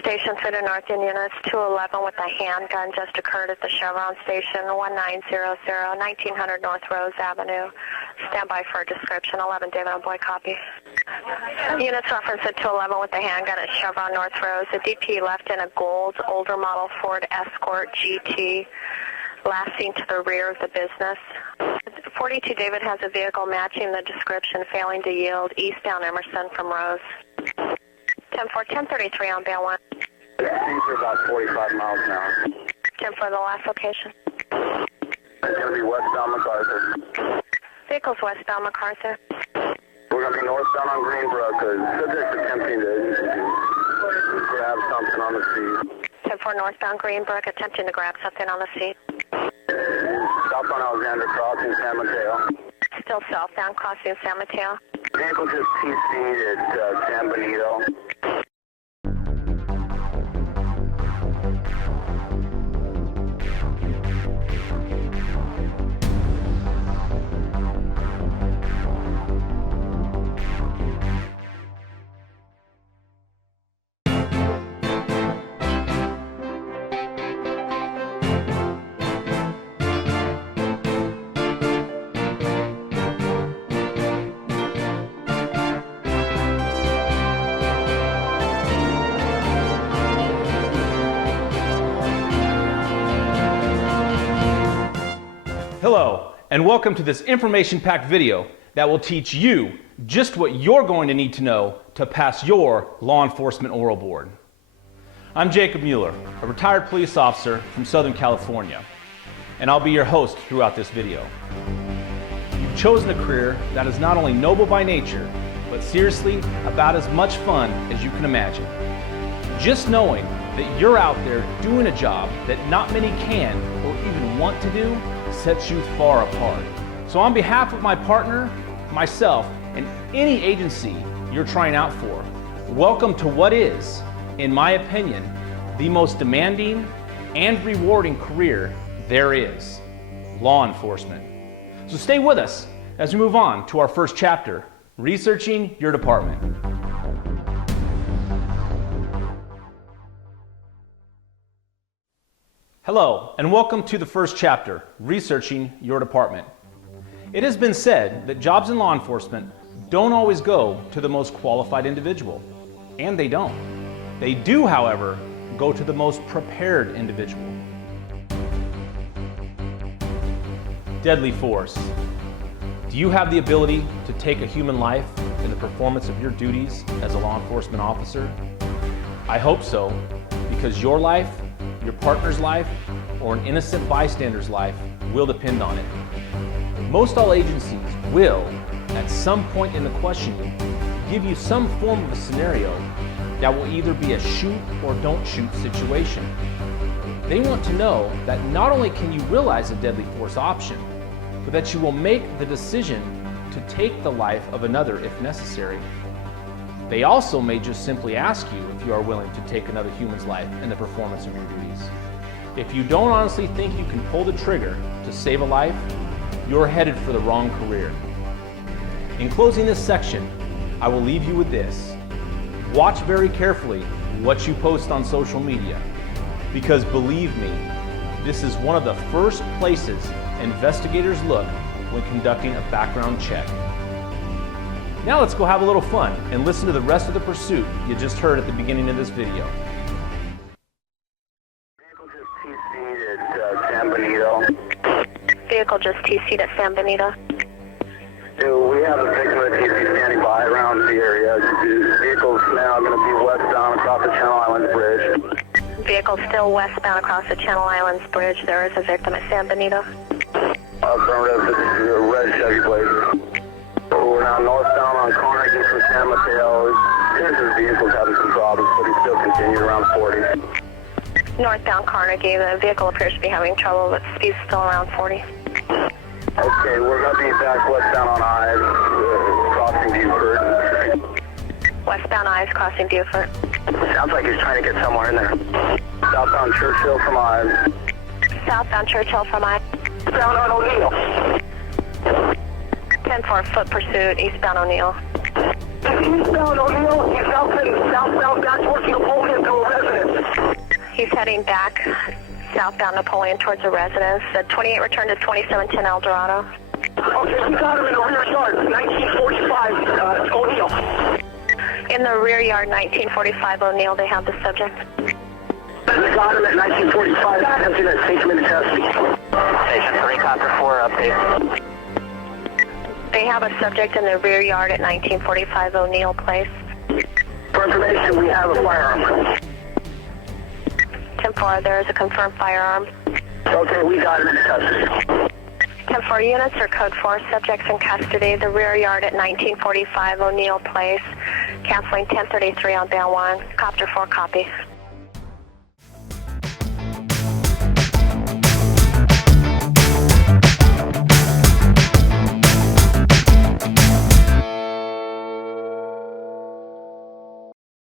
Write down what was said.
Station Center North Units 211 with a handgun just occurred at the Chevron Station 1900 1900 North Rose Avenue. Stand by for a description. 11 David on boy, copy. Units reference at 211 with a handgun at Chevron North Rose. The DP left in a gold older model Ford Escort GT. Last seen to the rear of the business. 42 David has a vehicle matching the description, failing to yield eastbound Emerson from Rose. 10-4, 1033 on bail 1. For about 45 miles an hour. 10 for the last location. It's going to be westbound MacArthur. Vehicles westbound MacArthur. We're going to be northbound on Greenbrook because subject attempting to grab something on the seat. 10 for northbound Greenbrook, attempting to grab something on the seat. Southbound Alexander crossing San Mateo. Still southbound crossing San Mateo. Vehicle just TC'd at San Benito. Hello, and welcome to this information-packed video that will teach you just what you're going to need to know to pass your law enforcement oral board. I'm Jacob Mueller, a retired police officer from Southern California, and I'll be your host throughout this video. You've chosen a career that is not only noble by nature, but seriously about as much fun as you can imagine. Just knowing that you're out there doing a job that not many can or even want to do sets you far apart. So on behalf of my partner, myself, and any agency you're trying out for, welcome to what is, in my opinion, the most demanding and rewarding career there is, law enforcement. So stay with us as we move on to our first chapter, researching your department. Hello, and welcome to the first chapter, Researching Your Department. It has been said that jobs in law enforcement don't always go to the most qualified individual, and they don't. They do, however, go to the most prepared individual. Deadly force. Do you have the ability to take a human life in the performance of your duties as a law enforcement officer? I hope so, because your life, your partner's life, or an innocent bystander's life will depend on it. Most all agencies will, at some point in the questioning, give you some form of a scenario that will either be a shoot or don't shoot situation. They want to know that not only can you realize a deadly force option, but that you will make the decision to take the life of another if necessary. They also may just simply ask you if you are willing to take another human's life in the performance of your duties. If you don't honestly think you can pull the trigger to save a life, you're headed for the wrong career. In closing this section, I will leave you with this. Watch very carefully what you post on social media, because believe me, this is one of the first places investigators look when conducting a background check. Now let's go have a little fun and listen to the rest of the pursuit you just heard at the beginning of this video. Vehicle just TC'd at San Benito. Vehicle just TC'd at San Benito. We have a victim of TC standing by around the area. The vehicle's now going to be westbound across the Channel Islands Bridge. Vehicle still westbound across the Channel Islands Bridge. There is a victim at San Benito. Affirmative, this is a red Chevy Blazer. We're now northbound on Carnegie from San Mateo. It appears his vehicle's having some problems, but he's still continuing around 40. Northbound Carnegie, the vehicle appears to be having trouble, but speed's still around 40. Okay, we're going to be back westbound on Ives, crossing Beaufort. Westbound Ives crossing Beaufort. Sounds like he's trying to get somewhere in there. Southbound Churchill from Ives. Southbound Churchill from Ives. Down on O'Neill. 10-4 foot pursuit, eastbound O'Neill. Eastbound O'Neill, he's southbound back towards Napoleon to a residence. He's heading back southbound Napoleon towards a residence. The 28 return to 2710 El Dorado. Okay, we got him in the rear yard, 1945 O'Neill. In the rear yard, 1945 O'Neill, they have the subject. We got him at 1945, attempting at St. Minute Test. Station 3, Copter 4, update. They have a subject in the rear yard at 1945 O'Neill Place. For information, we have a firearm. 10-4, there is a confirmed firearm. Okay, we got him in custody. 10-4 units or code 4 subjects in custody. The rear yard at 1945 O'Neill Place. Canceling 1033 on band 1. Copter 4 copy.